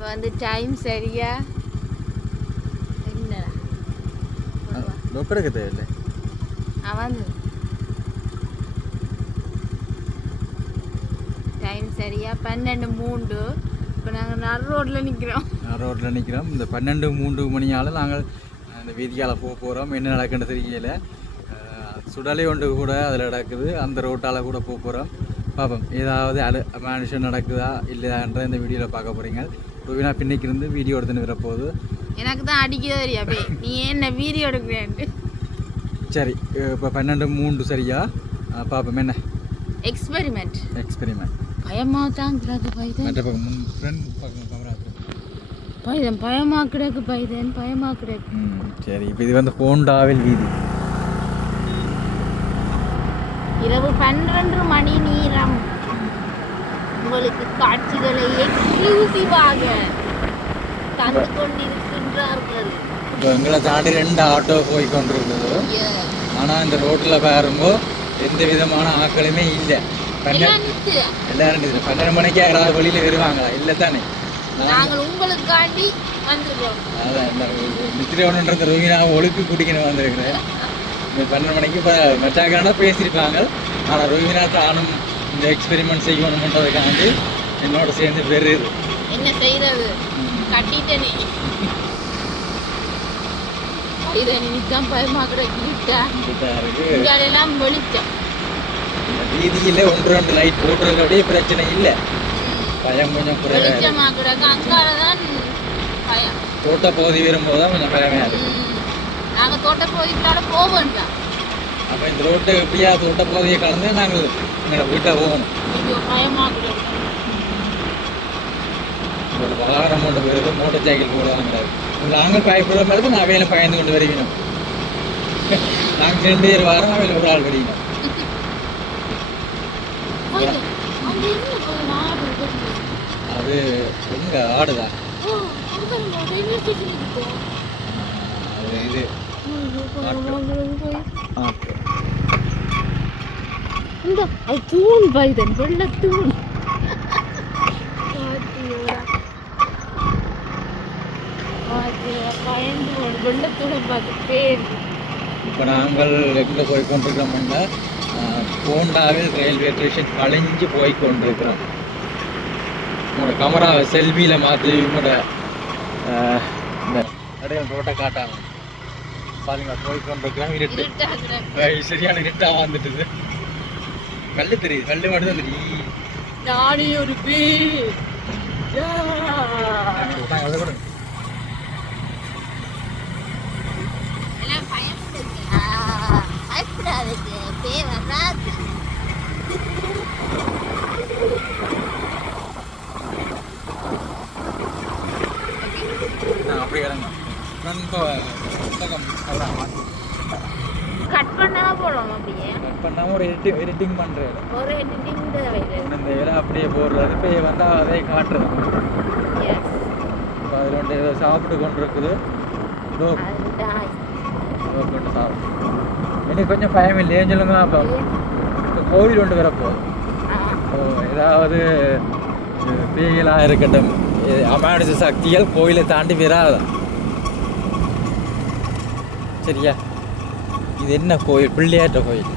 வந்து டைம் சரியா என்னடா லொக்கருக்கு தேவையில்லை வந்து டைம் சரியா 12:03. இப்போ நாங்கள் ரோட்டில் நிற்கிறோம். இந்த 12:03 மணியால் நாங்கள் இந்த வீதியால் போக போகிறோம். என்ன நடக்குன்னு தெரியல. சுடலை ஒன்று கூட அதில் நடக்குது. அந்த ரோட்டால் கூட போக போகிறோம். பார்ப்போம் ஏதாவது மனுஷன் நடக்குதா இல்லையான்ற இந்த வீடியோவில் பார்க்க போகிறீங்க. ரூபினா பின்னிக்கு இருந்து வீடியோ எடுத்துன்னு வரப்போகுது. எனக்கு தான் அடிக்கவே தெரியாது. நீ என்ன வீடியோ எடுக்கிறேன்ட்டு. சரி இப்போ 12:03 சரியா பார்ப்போம். என்ன எக்ஸ்பெரிமெண்ட் பயமாக தான் கிடக்கு பயமாக கிடக்கு. சரி இப்போ இது வந்து ஹோண்டாவில் வீதி. இரவு 12 மணி நேரம் உங்களுக்கு காட்சிகளை எக்ஸ்க்ளூசிவாக தந்து கொண்டிருக்கின்றார்கள். இப்போ எங்களை தாண்டி 2 ஆட்டோ போய் கொண்டிருக்குது. ஆனால் இந்த ரோட்டில் பாரும்போது எந்த விதமான ஆட்களுமே இல்லை. எல்லாரும் 12 மணிக்கு யாராவது வெளியில் வருவாங்களா? இல்லை தானே. நாங்கள் உங்களுக்காண்டி வந்துருக்கோம். அதான் நித்திரவனன்ற ரோகிணா ஒழுக்கு குடிக்கணும் வந்திருக்கிறேன். 12 மணிக்கு இப்போ மெட்டாக்கான பேசியிருப்பாங்க. ஆனால் ரோகிணா தானும் இந்த எக்ஸ்பெரிமெண்ட் செய்யணுன்றதுக்காண்டி என்னோட சேர்ந்து பெறுது. என்ன செய்யறது கட்டிட்டனே நிற்காம பயமாக்குற எல்லாம் வெளிச்சம். வீதியில் 1-2 லைட் போட்டுறதோடய பிரச்சனை இல்லை. பயம் கொஞ்சம் வெளிச்சமாக்குறாங்க. அங்காலதான் பயம். தோட்ட பகுதி வரும்போது தான் கொஞ்சம் பயமே இருக்கு. நாங்கள் தோட்ட பகுதிக்குள்ளால போவோம். அப்போ இந்த ரோட்டை எப்படியா தோட்ட பகுதியை கலந்து நாங்கள் எங்களோட வீட்டை போகணும். பயமாக்குறோம். ஒரு வாகனம் கொண்டு போயிருக்கு, மோட்டர் சைக்கிள் கூட வாங்குறாரு. நாங்கள் பயப்படுற மாதிரி நான் வேலை பயந்து கொண்டு வருவினோம். நாங்கள் 2 பேர் வாரம் அவையில் ஒரு ஆள் வருவினோம். அது எங்க ஆடுதான் இது தூண் பைதன் வெள்ளத்தூண். வெள்ளத்தூணை பார்த்து பேர். இப்போ நாங்கள் எங்கே போய் கொண்டிருக்கிறோம்னா ஹோண்டாவில் ரயில்வே ஸ்டேஷன் கழிஞ்சு போய் கொண்டிருக்கிறோம். உங்களோட கேமரா செல்வியில் மாற்றி உங்களோட இந்த இடையில ரோட்டை காட்டாங்க பாருங்க. போய் கொண்டிருக்கிறோம். இருட்டு சரியான இருட்டாக வந்துட்டுது. கல் தெரியுது. கல் மட்டும் தான் தெரியும். நானே ஒரு பேர் கூட அப்படி கிடங்க கட் பண்ணாம போடுவோம். அப்படியே கட் பண்ணாமல் ஒரு எடிட்டிங் பண்ணுறேன். ஒரு எடிட்டிங் தேவையில்லை. இந்த வேலை அப்படியே போடுறது. இப்போ வந்தால் அதே காட்டுறது. இப்போ அதில் ஒன்று ஏதோ சாப்பிட்டு கொண்டு இருக்குது. கொண்டு சாப்பிட்டு எனக்கு கொஞ்சம் பயம் இல்லையே சொல்லுங்களா. அப்போ இப்போ கோவில் கொண்டு வரப்போ ஏதாவது பேய்களாக இருக்கட்டும், அமானுஷ சக்திகள் கோயிலை தாண்டி வராதான். சரியா? இது என்ன கோயில்? பிள்ளையாட்ட கோயில்.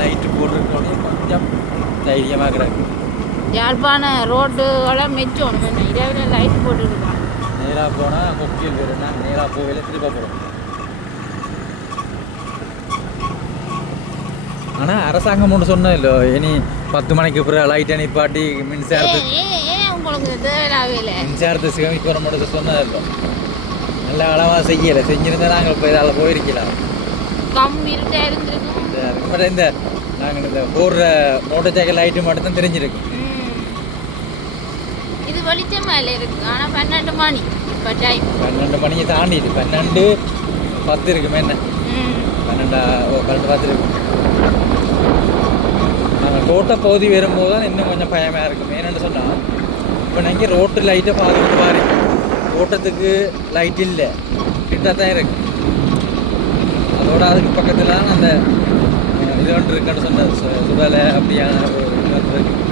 லைட்டு போட்டுருக்கோடே கொஞ்சம் தைரியமாக கிடக்கு. யாழ்ப்பாண ரோடுகளை மெச்சோம். இரவில் லைட் போட்டுருக்காங்க. நேராக போனால் முக்கியம் வேறுனா நேராக போகல திரும்ப போகிறோம். ஆனால் அரசாங்கம் ஒன்று சொன்னோம் இல்லை, இனி 10 மணிக்கு பிறகு லைட்டை நிப்பாட்டி மின்சாரத்தை சேமிக்க வர மட்டும் சொன்னது இல்லை. நல்ல அளவாக செய்யலை. செஞ்சிருந்தா நாங்கள் இப்போ இதால் போயிருக்கலாம். இந்த நாங்கள் இந்த போடுற மோட்டர் சைக்கிள் லைட்டு மட்டும் தான் தெரிஞ்சிருக்கு. இது வெளிச்சம் மேலே இருக்கு. ஆனால் 12 மணி இப்போ டைம் 12 மணியை தாண்டிட்டு 12:10 இருக்குமே. என்ன 12:10 இருக்கு. நாங்கள் தோட்ட பகுதி வரும்போது தான் இன்னும் கொஞ்சம் பயமாக இருக்கும். ஏன்னு சொன்னால் இப்போ நீங்கள் ரோட்டு லைட்டை பார்த்துக்கிட்டு பாருங்க. தோட்டத்துக்கு லைட் இல்லை. கிட்ட தான் இருக்கு. அதோட அதுக்கு பக்கத்தில் தான் அந்த இது ஒன்று இருக்குன்னு சொன்ன சுடலை அப்படியான ஒரு இது ஒன்று இருக்கு.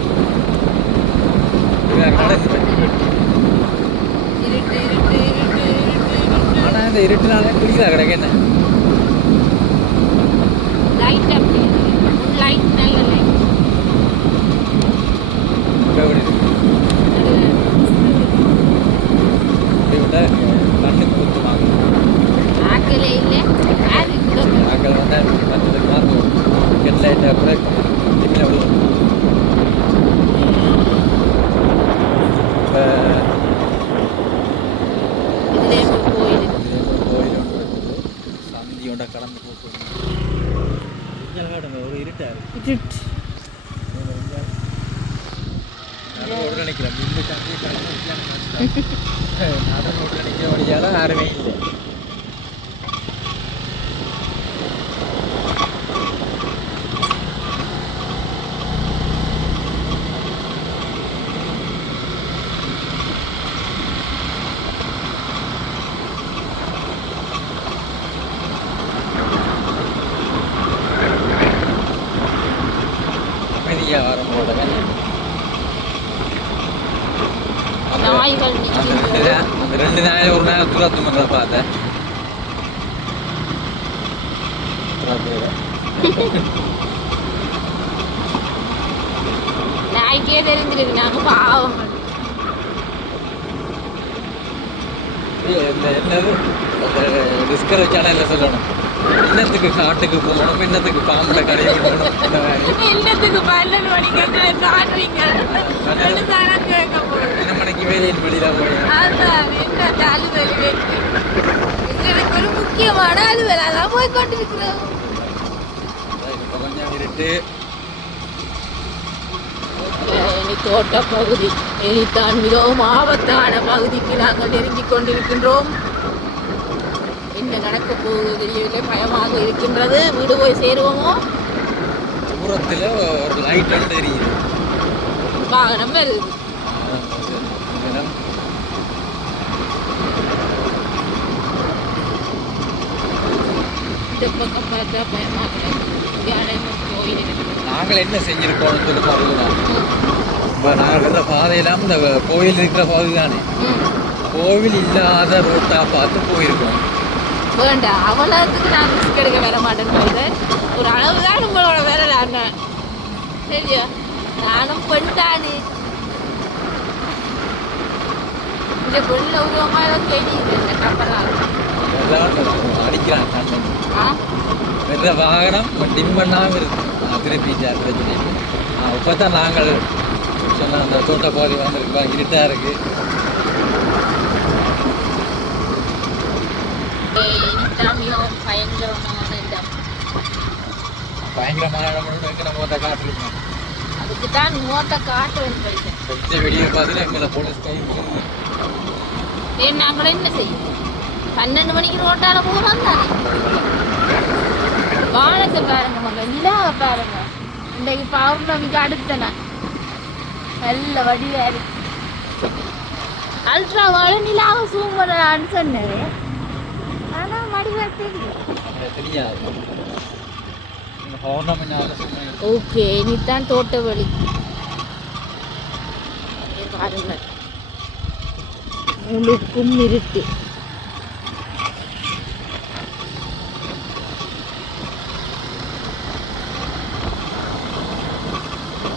ஆனால் இந்த இருட்டுனாலே புரியுதா கிடக்கு என்ன லைட் அப்படி லைட் நல்ல லைட் எப்படி விட்டால் கண்ணுக்கு குத்துவாங்க. ஆக்கலே இல்லை ஆக்கள் வந்தால் மற்றதுக்கு மாறும் ஹெட் லைட்டை கூட டிம்மில் விழுவும். இப்போ கோயில் ஒன்று இருக்குது. சந்தியோட கடந்து போக்குது. ஒரு இருட்டா இருக்கு. அதோட நினைக்கிறேன் இந்த சந்தியை கடந்து அதனோட நினைக்கிற வழியால யாருமே இல்லை. அமைதியா வரும்போது நாய்கள் அந்த 2 நாள் ஒரு நாள் துரத்து மாதிரி பார்த்தேன். நாய்க்கே தெரிஞ்சிருக்கு நாங்க பாவம். என்னது டிஸ்கரை சேனல்ல சொல்லணும். இன்னத்துக்கு காட்டுக்கு போகணும், இன்னத்துக்கு பாம்புல கடையை போகணும். இல்லத்துக்கு 12 மணிக்கு காட்டுறீங்க. என்ன மணிக்கு வேலையின் வெளியில போய் அதான் என்ன அலுவலி வெற்றி எனக்கு ஒரு முக்கியமான அலுவல் அதான் போய் கொண்டிருக்கிறோம். கொஞ்சம் இருட்டு. தோட்ட பகுதி இனித்தான் மிகவும் ஆபத்தான பகுதிக்கு நாங்கள் நெருங்கிக் கொண்டிருக்கின்றோம். என்ன நடக்க போகுது தெரியவில்லை, பயமாக இருக்கின்றது. வீடு போய் சேருவோமோ? தூரத்தில் ஒரு லைட் ஒன்று தெரியுது. வாகனம் வருது. இந்த பக்கம் பார்த்தா பயமாக கோயில் இருக்கு. நாங்கள் என்ன செஞ்சிருக்கோம்னு சொல்லி பாருங்க. இப்போ நாங்கள் வர்ற பாதையெல்லாம் இந்த கோவில் இருக்கிற பாதை தானே. கோவில் இல்லாத ரோட்டா பார்த்து போயிருக்கோம். வேண்டாம், அவ்வளோத்துக்கு நான் ரிஸ்க் எடுக்க வர மாட்டேன்னு ஒரு அளவு தான் உங்களோட வேலை. நான் சரியா, நானும் பெண்தானே. இந்த பெண்ணில் உருவமாக ஏதோ தெரியுது இந்த கப்பலாம் அடிக்கிறான் கண்ணன். வெற வாகனம் டிம் பண்ணாமல் இருக்கு. திருப்பிட்டார் பிரச்சனை. இப்போ தான் நாங்கள் சொன்ன அந்த தோட்ட பாதி வந்திருக்கு. இருட்டாக இருக்கு. மிகவும் பயங்கரமான இடம். பயங்கரமான இடம் எங்கே மோத்த காட்டுறீங்க? அதுக்கு தான் மோத்த காட்டுவேன் போயிட்டேன். பெற்ற வெளியே பார்த்துட்டு எங்களை போலீஸ் கைது. ஏன் நாங்கள் என்ன செய்யும்? 12 மணிக்கு ரோட்டால போகிறோம் தானே. வானத்தை பாருங்க மகள், நிலாவை பாருங்க. இன்றைக்கு பௌர்ணமிக்கு அடுத்த நாள் நல்ல வடிவா இருக்கு. அல்ட்ரா வாழ நிலாவை சூம் பண்ணலான்னு சொன்னேன். ஆனால் வடிவா தெரியாது. ஓகே, இனித்தான் தோட்ட வழி பாருங்கள். முழுக்கும் இருட்டு.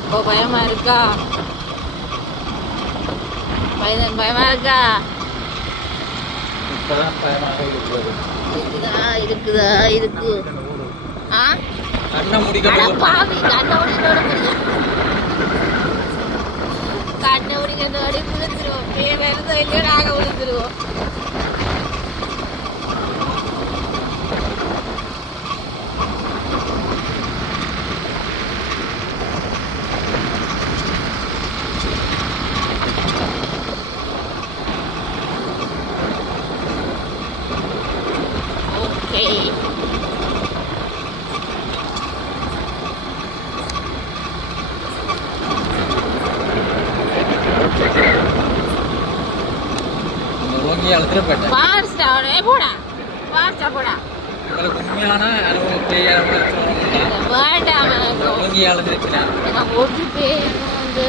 இப்போ பயமா இருக்கா? பயமா இருக்கா? இருக்குதா இருக்கு. ஆ கண்ணை முடிக்க பாவி கண்ணை முடிக்கோட முடியும். கண்ணை முடிக்கிறதோட விழுந்துருவோம். வருதோ இல்லையோ நாங்கள் விழுந்துருவோம். ஓகே, காலத்துல போயிட்டேன். ஃபாரஸ்டா போடா ஃபாரஸ்டா போடா உங்களுக்கு உண்மையான அனுபவம் பேய் அனுபவம் சொல்லணும்னா வேண்டாம் எனக்கு முழுங்கியால இருக்கிறேன். நான் ஓட்டு பேய் வந்து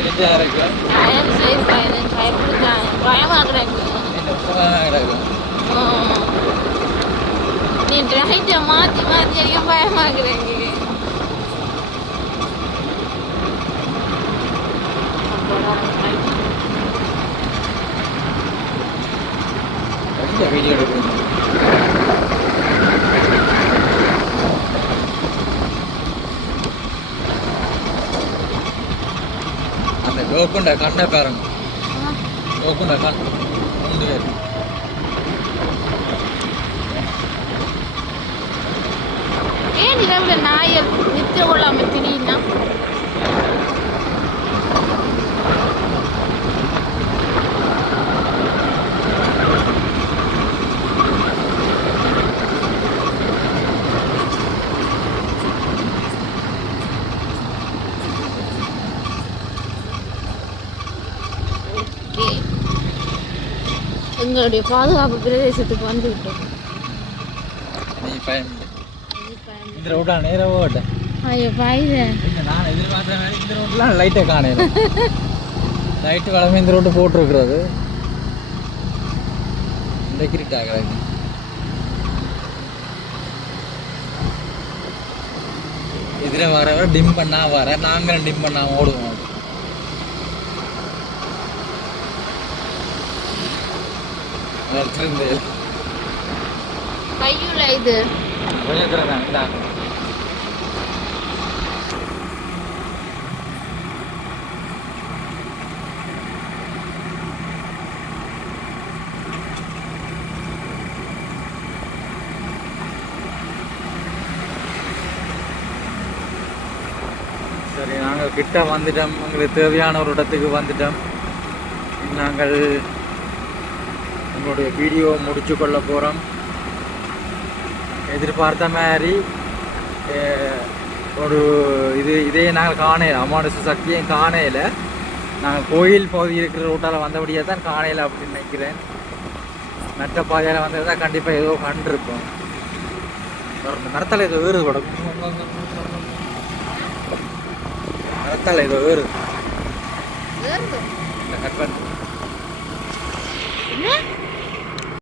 இருந்தா இருக்கு. பயம் சரி பயம் பயப்படுத்தாங்க பயமாக்குறாங்க கிடக்கும். நீ ட்ரைட்டை மாற்றி மாற்றி அடிக்க பயமாக்குறாங்க வீடியோ எடுக்கணும். அந்த கோகுண்ட கண்டக்காரன் கோகுண்ட கண் 3 பேர் ஏன் இரவுல நாயை நித்திர கொள்ளாம திடீர்னா எங்களுடைய பாதுகாப்பு பிரதேசத்துக்கு வந்து விட்டோம். நீ பயம் இந்த ரோட்டா நேராக ஓட்டேன். ஐயோ பாயுத நான் எதிர்பார்த்த மாதிரி இந்த ரோட்லாம் லைட்டை காணையில லைட்டு கிளம்பி இந்த ரோட்டு போட்டிருக்கிறது இந்த கிரிட் ஆகிறாங்க. இதில் வர டிம் பண்ணா வர நாங்களும் டிம் பண்ணாமல் ஓடுவோம். கையுல இது சரி, நாங்கள் கிட்ட வந்துட்டோம். எங்களுக்கு தேவையான ஒரு இடத்துக்கு வந்துட்டோம். நாங்கள் உங்களுடைய வீடியோ முடிச்சு கொள்ள போகிறோம். எதிர்பார்த்த மாதிரி ஒரு இதே நாங்கள் காணையில் அமானுஷ சக்தியும் காணையில் நாங்கள் கோயில் பகுதி இருக்கிற ரூட்டால் வந்தபடியாக தான் காணையில் அப்படின்னு நினைக்கிறேன். மற்ற பாதையில் வந்தது தான் கண்டிப்பாக ஏதோ கண்டிருப்போம். மரத்தால் ஏதோ ஏறுது கூட மரத்தால் ஏதோ ஏறுது கட் பண்ணு.